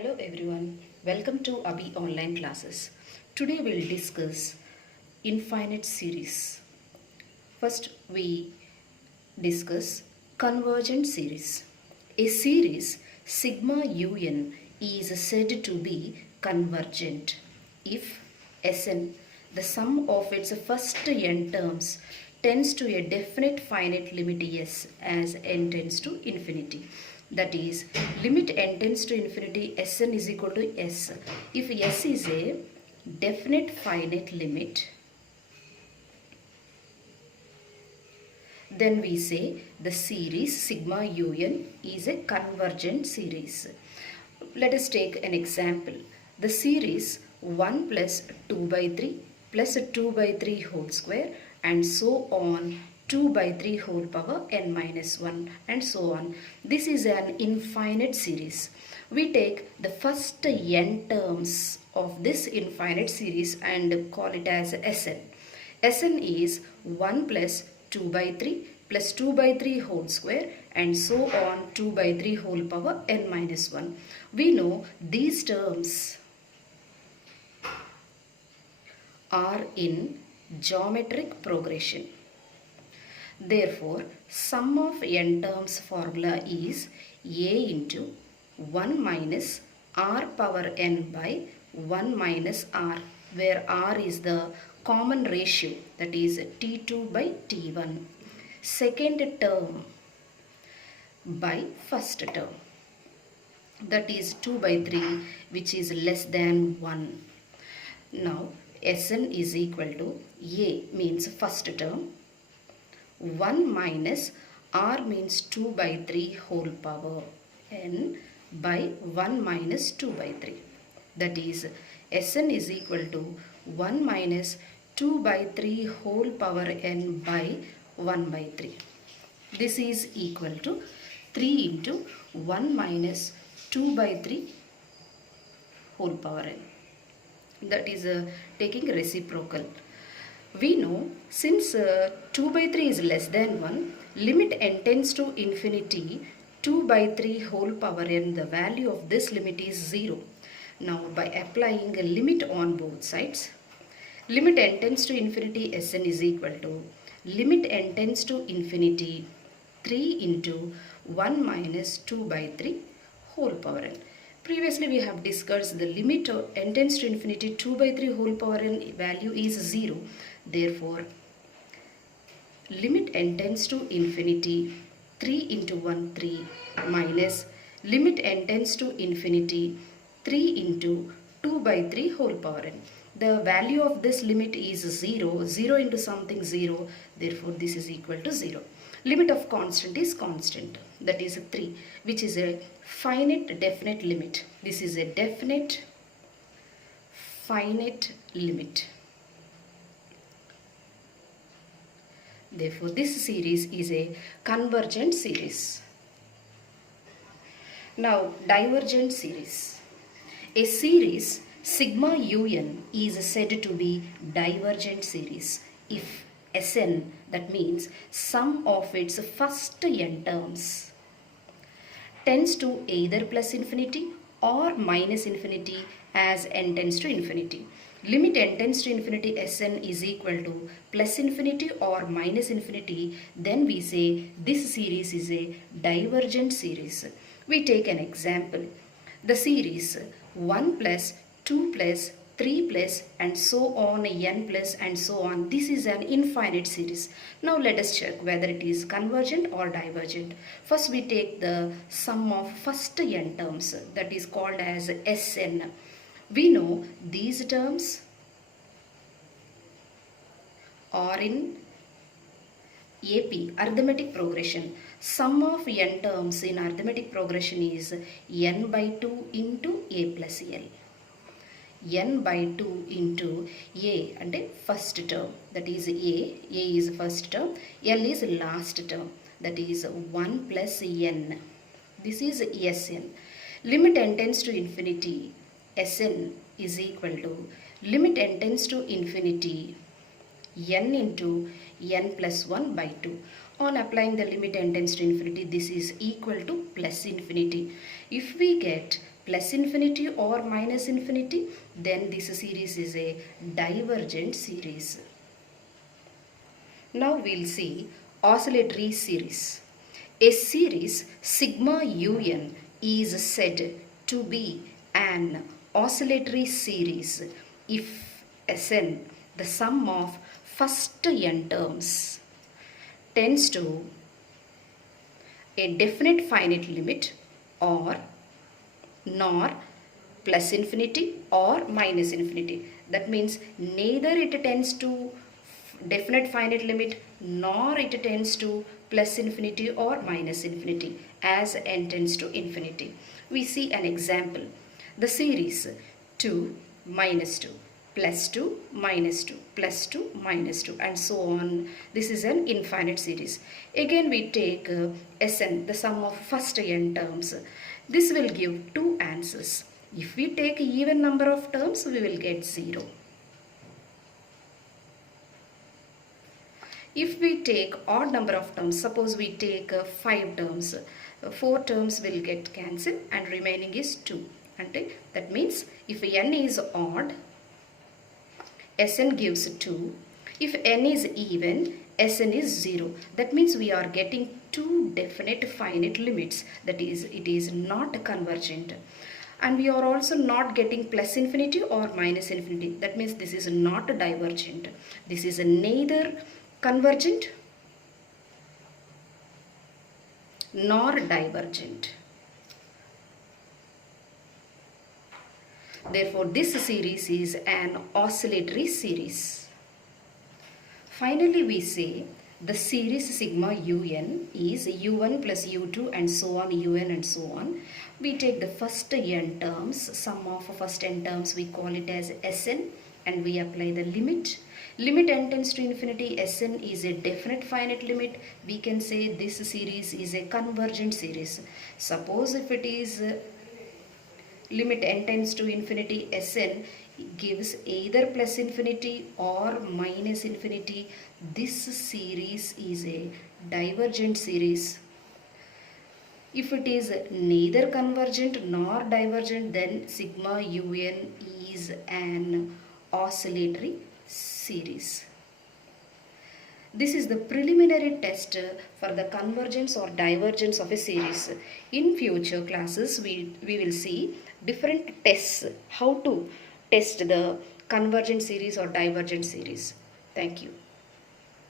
Hello everyone, welcome to Abhi online classes. Today we'll discuss infinite series. First we discuss convergent series. A series sigma un is said to be convergent if Sn, the sum of its first n terms, tends to a definite finite limit s as n tends to infinity. That is, limit n tends to infinity Sn is equal to s. If s is a definite finite limit, then we say the series sigma un is a convergent series. Let us take an example. The series 1 plus 2 by 3 plus 2 by 3 whole square and so on 2 by 3 whole power n minus 1 and so on. This is an infinite series. We take the first n terms of this infinite series and call it as Sn. Sn is 1 plus 2 by 3 plus 2 by 3 whole square and so on 2 by 3 whole power n minus 1. We know these terms are in geometric progression. Therefore, sum of n terms formula is a into 1 minus r power n by 1 minus r, where r is the common ratio, that is t2 by t1. Second term by first term, that is 2 by 3, which is less than 1. Now Sn is equal to a means first term, 1 minus r means 2 by 3 whole power n by 1 minus 2 by 3. That is, Sn is equal to 1 minus 2 by 3 whole power n by 1 by 3. This is equal to 3 into 1 minus 2 by 3 whole power n. That is taking reciprocal. We know since 2 by 3 is less than 1, limit n tends to infinity 2 by 3 whole power n, the value of this limit is 0. Now by applying a limit on both sides, limit n tends to infinity Sn is equal to limit n tends to infinity 3 into 1 minus 2 by 3 whole power n. Previously we have discussed the limit of n tends to infinity 2 by 3 whole power n value is 0. Therefore, limit n tends to infinity 3 into 1 3 minus limit n tends to infinity 3 into 2 by 3 whole power n. The value of this limit is 0. 0 into something 0. Therefore, this is equal to 0. Limit of constant is constant, that is 3, which is a finite definite limit. This is a definite finite limit. Therefore, this series is a convergent series. Now, divergent series. A series sigma un is said to be divergent series if Sn, that means sum of its first n terms, tends to either plus infinity or minus infinity as n tends to infinity. Limit n tends to infinity Sn is equal to plus infinity or minus infinity, then we say this series is a divergent series. We take an example. The series 1 plus 2 plus 3 plus and so on n plus and so on. This is an infinite series. Now let us check whether it is convergent or divergent. First we take the sum of first n terms, that is called as Sn. We know these terms are in AP, arithmetic progression. Sum of n terms in arithmetic progression is n by 2 into a plus l. N by 2 into a and first term, that is a is first term, l is last term, that is 1 plus n. This is Sn. Limit n tends to infinity, Sn is equal to limit n tends to infinity n into n plus 1 by 2. On applying the limit n tends to infinity, this is equal to plus infinity. If we get plus infinity or minus infinity, then this series is a divergent series. Now we'll see oscillatory series. A series sigma un is said to be an oscillatory series if Sn, the sum of first n terms, tends to a definite finite limit or nor plus infinity or minus infinity. That means neither it tends to definite finite limit nor it tends to plus infinity or minus infinity as n tends to infinity. We see an example. The series 2 minus 2 plus 2 minus 2 plus 2 minus 2 and so on. This is an infinite series. Again we take Sn, the sum of first n terms. This will give two answers. If we take even number of terms, we will get 0. If we take odd number of terms, suppose we take 5 terms, 4 terms will get cancelled and remaining is 2. That means if n is odd, Sn gives 2. If n is even, Sn is 0. That means we are getting two definite finite limits. That is, it is not convergent. And we are also not getting plus infinity or minus infinity. That means this is not divergent. This is neither convergent nor divergent. Therefore, this series is an oscillatory series. Finally, we say the series sigma un is u1 plus u2 and so on, un and so on. We take the first n terms, sum of first n terms, we call it as Sn, and we apply the limit. Limit n tends to infinity, Sn is a definite finite limit. We can say this series is a convergent series. Suppose if it is limit n tends to infinity, Sn gives either plus infinity or minus infinity. This series is a divergent series. If it is neither convergent nor divergent, then sigma un is an oscillatory series. This is the preliminary test for the convergence or divergence of a series. In future classes, we will see different tests, how to test the convergent series or divergent series. Thank you.